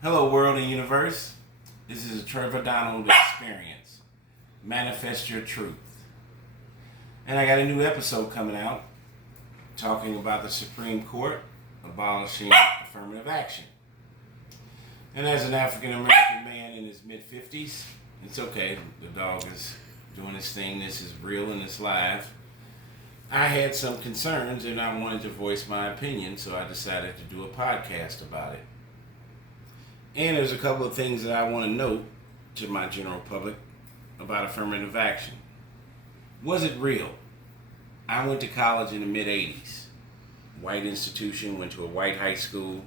Hello, world and universe. This is a Trevor Donald experience. Manifest your truth. And I got a new episode coming out talking about the Supreme Court abolishing affirmative action. And as an African American man in his mid 50s, it's okay. The dog is doing his thing. This is real and it's live. I had some concerns and I wanted to voice my opinion, so I decided to do a podcast about it. And there's a couple of things that I want to note to my general public about affirmative action. Was it real? I went to college in the mid 80s. White institution, went to a white high school,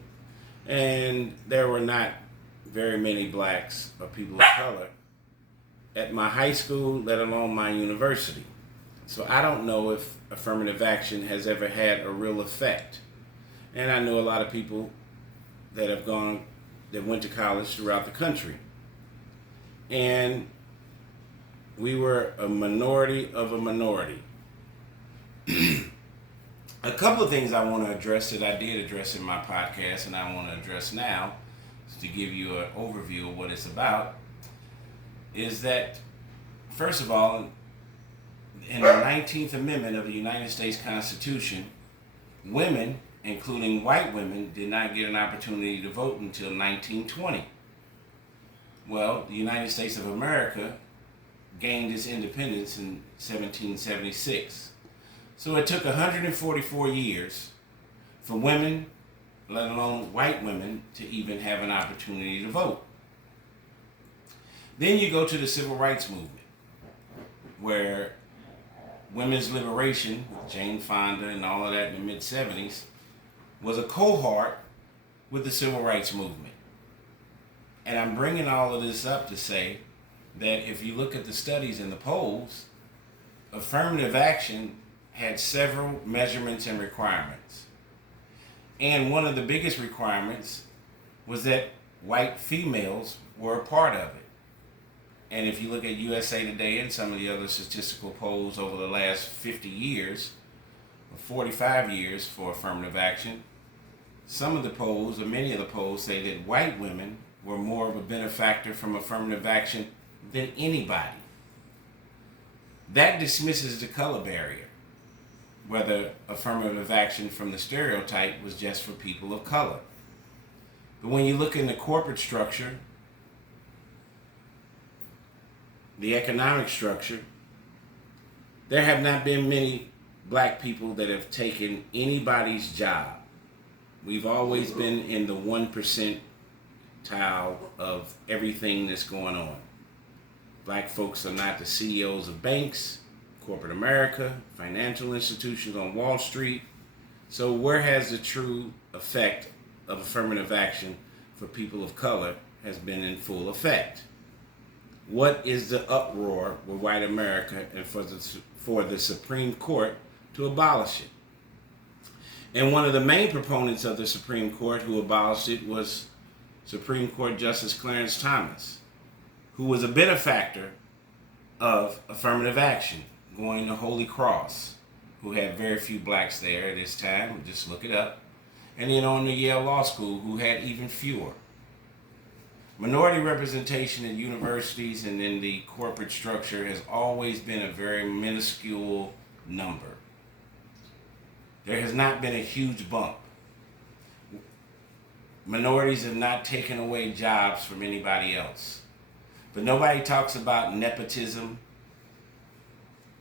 and there were not very many blacks or people of color at my high school, let alone my university. So I don't know if affirmative action has ever had a real effect. And I know a lot of people that went to college throughout the country. And we were a minority of a minority. A couple of things I want to address that I did address in my podcast and I want to address now, to give you an overview of what it's about, is that, first of all, in the 19th Amendment of the United States Constitution, women, including white women, did not get an opportunity to vote until 1920. Well, the United States of America gained its independence in 1776. So it took 144 years for women, let alone white women, to even have an opportunity to vote. Then you go to the Civil Rights Movement, where women's liberation, with Jane Fonda and all of that in the mid-70s, was a cohort with the Civil Rights Movement. And I'm bringing all of this up to say that if you look at the studies and the polls, affirmative action had several measurements and requirements. And one of the biggest requirements was that white females were a part of it. And if you look at USA Today and some of the other statistical polls over the last 50 years, or 45 years for affirmative action, some of the polls, or many of the polls, say that white women were more of a benefactor from affirmative action than anybody. That dismisses the color barrier, whether affirmative action from the stereotype was just for people of color. But when you look in the corporate structure, the economic structure, there have not been many black people that have taken anybody's job. We've always been in the 1% tile of everything that's going on. Black folks are not the CEOs of banks, corporate America, financial institutions on Wall Street. So where has the true effect of affirmative action for people of color has been in full effect? What is the uproar with white America and for the Supreme Court to abolish it? And one of the main proponents of the Supreme Court who abolished it was Supreme Court Justice Clarence Thomas, who was a benefactor of affirmative action, going to Holy Cross, who had very few blacks there at this time, just look it up, and then on the Yale Law School, who had even fewer. Minority representation in universities and in the corporate structure has always been a very minuscule number. There has not been a huge bump. Minorities have not taken away jobs from anybody else. But nobody talks about nepotism,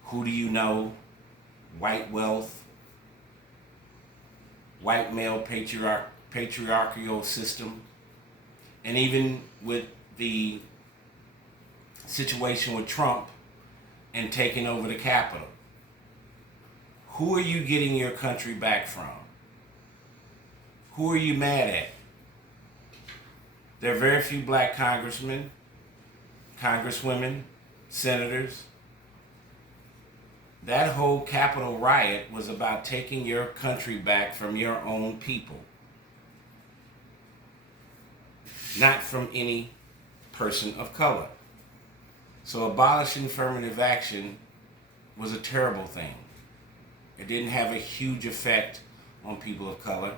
who do you know, white wealth, white male patriarchal system, and even with the situation with Trump and taking over the Capitol. Who are you getting your country back from? Who are you mad at? There are very few black congressmen, congresswomen, senators. That whole Capitol riot was about taking your country back from your own people, not from any person of color. So abolishing affirmative action was a terrible thing. It didn't have a huge effect on people of color,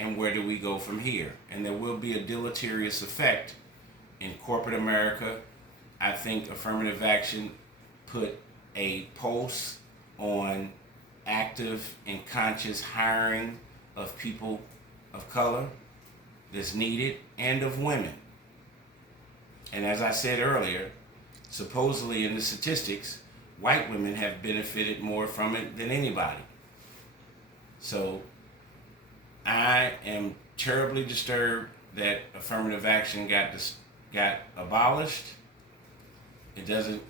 and where do we go from here? And there will be a deleterious effect in corporate America. I think affirmative action put a pulse on active and conscious hiring of people of color that's needed, and of women. And as I said earlier, supposedly in the statistics, white women have benefited more from it than anybody. So I am terribly disturbed that affirmative action got abolished. It doesn't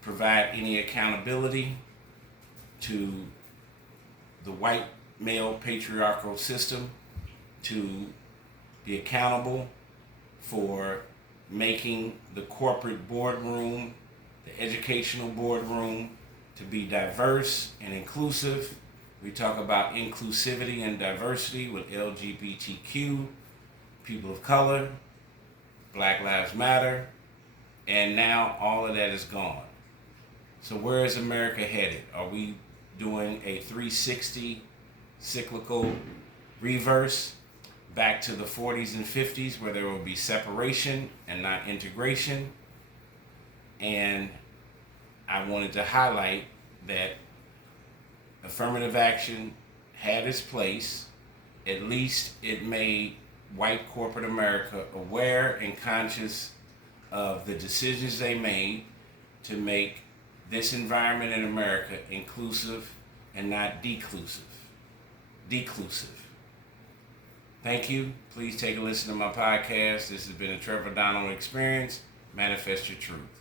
provide any accountability to the white male patriarchal system to be accountable for making the corporate boardroom, the educational boardroom, to be diverse and inclusive. We talk about inclusivity and diversity with LGBTQ, people of color, Black Lives Matter, and now all of that is gone. So where is America headed? Are we doing a 360 cyclical reverse back to the 40s and 50s where there will be separation and not integration? And I wanted to highlight that affirmative action had its place. At least it made white corporate America aware and conscious of the decisions they made to make this environment in America inclusive and not declusive. Thank you. Please take a listen to my podcast. This has been a Trevor Donald Experience. Manifest your truth.